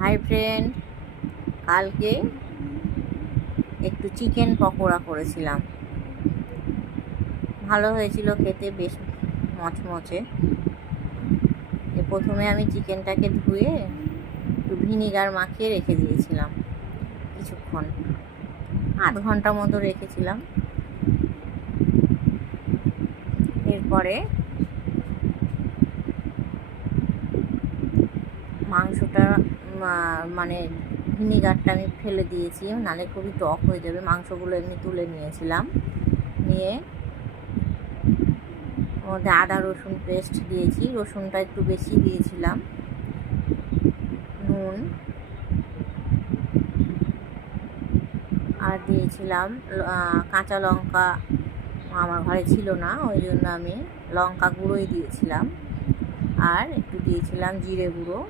Hi friend, কালকে একটু chicken pakora করেছিলাম। ভালো হয়েছিল খেতে, বেশ মচমচে। প্রথমে আমি চিকেনটাকে ধুয়ে একটু ভিনিগার মাখিয়ে রেখে দিয়েছিলাম কিছুক্ষণ, আধ ঘন্টা মতো রেখেছিলাম। এরপরে মাংসটা মানে ভিনিগারটা আমি ফেলে দিয়েছি, নাহলে খুবই টক হয়ে যাবে। মাংসগুলো এমনি তুলে নিয়েছিলাম, নিয়ে ওর মধ্যে আদা রসুন পেস্ট দিয়েছি, রসুনটা একটু বেশি দিয়েছিলাম, নুন আর দিয়েছিলাম কাঁচা লঙ্কা। আমার ঘরে ছিল না, ওই জন্য আমি লঙ্কা গুঁড়োই দিয়েছিলাম, আর একটু দিয়েছিলাম জিরে গুঁড়ো।